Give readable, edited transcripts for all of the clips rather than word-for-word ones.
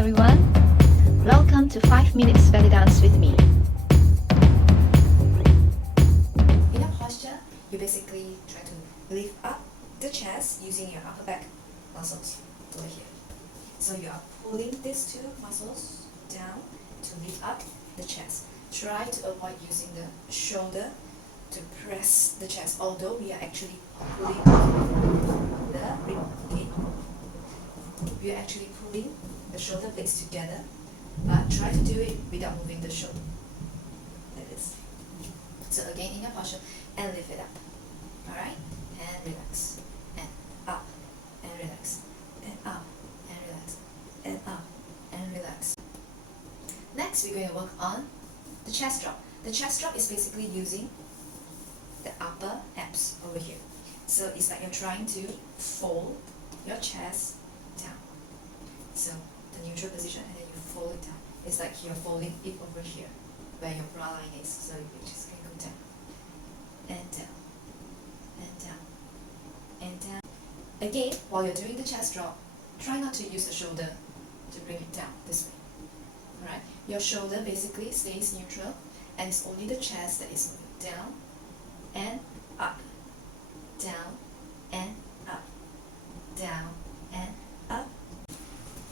everyone. Welcome to 5 minutes Bellydance with me. In a posture, you basically try to lift up the chest using your upper back muscles over here. So you are pulling these two muscles down to lift up the chest. Try to avoid using the shoulder to press the chest, although we are actually pulling the rib cage. We are actually pulling the shoulder blades together, but try to do it without moving the shoulder. Like this. So again, in your posture, and lift it up. Alright? And relax. And up. And relax. And up. And relax. And up. And relax. Next, we're going to work on the chest drop. The chest drop is basically using the upper abs over here. So it's like you're trying to fold your chest down. So the neutral position, and then you fold it down. It's like you're folding it over here, where your bra line is. So you're just going to go down, and down, and down, and down. Again, while you're doing the chest drop, try not to use the shoulder to bring it down this way. Alright? Your shoulder basically stays neutral, and it's only the chest that is moving down and up, down and up, down and up.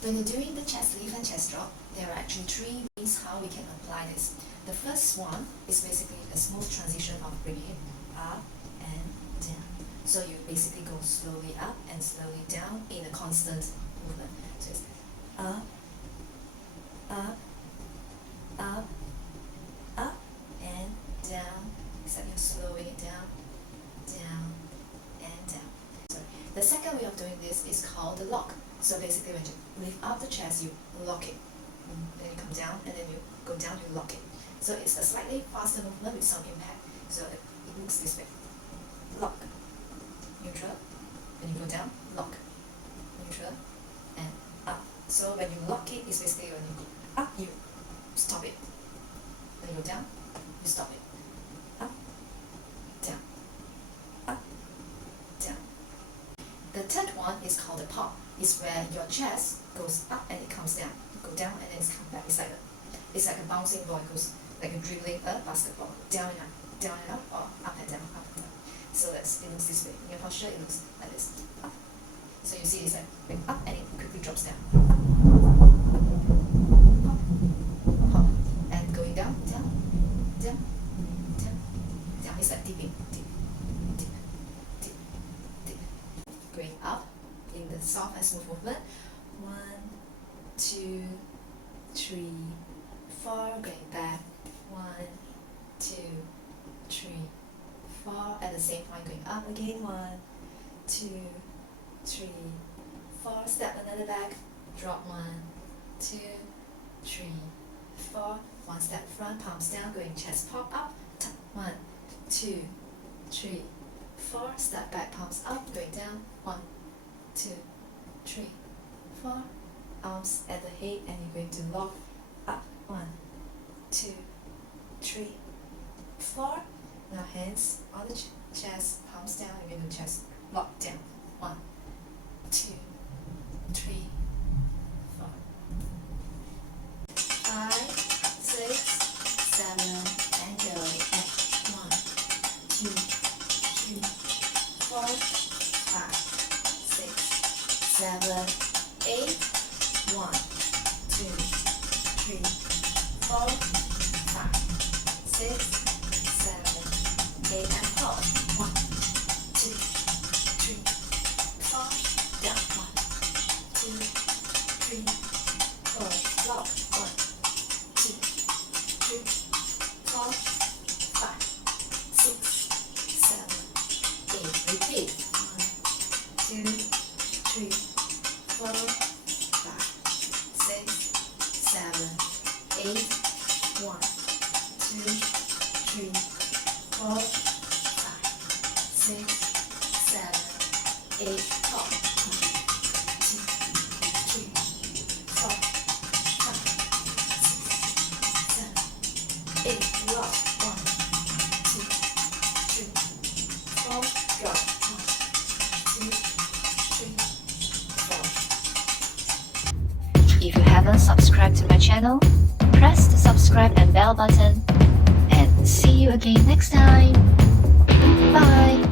When you're doing the chest lift and chest drop, there are actually 3 ways how we can apply this. The first one is basically a smooth transition of bringing it up and down. So you basically go slowly up and slowly down in a constant movement. So it's up, up, up, up, and down. Except you're slowing it down, down, and down. Sorry. The second way of doing this is called the lock. So basically when you lift up the chest, you lock it. Then you come down, and then you go down, you lock it. So it's a slightly faster movement with some impact. So it looks this way. Lock, neutral, when you go down, lock, neutral, and up. So when you lock it, it's basically when you go up, you stop it. Then you go down, you stop it. Up, down, up, down. The third one is called the pop. It's where your chest goes up and it comes down. You go down and then it's come back. It's like a bouncing ball. It goes like a dribbling a basketball. Down and up, or up and down, up and down. So it looks this way. In your posture, it looks like this. Up. So you see this like going up and it quickly drops down. Hop, hop, and going down, down, down, down, down. It's like dipping, dip, dip, dip, dip. Going up in the soft and smooth movement. 1, 2, 3, 4. Going back. 1, 2, 3, 4. At the same time, going up again. 1, 2, 3, 4. Step another back. Drop. 1, 2, 3, 4. 1 step front, palms down, going chest pop up. 1, 2, 3, 4. Step back, palms up, going down. 1, 2, 3, 4. Arms at the head, and you're going to lock up. 1, 2, 3, 4. Now hands on the chest, palms down. You're going to chest lock down. 1, 2, 3, 4, 5, 6, 7, and go. 1, 2, 3, 4, 5, 6, 7, 8. 1, 2, 3, 4, 5, 6, 7, 8, and pause. 1, 2, 3, 4, down. 1, 2, 3, 4, lock. 1, 2, 3, 4, 5, 6, 7, 8. Repeat. 1, 2, 3, 4, 5, 6, 7, 8. 1, 2, 3, 4, 5, 6, 7, 8. Top. 1, 2, 3, 4, 5, 6, 7, 8. Lock. 1, 2, 3, 4. Drop. 1, 2, 3, 4. If you have haven't subscribed to my channel, press the subscribe and bell button. And see you again next time. Bye.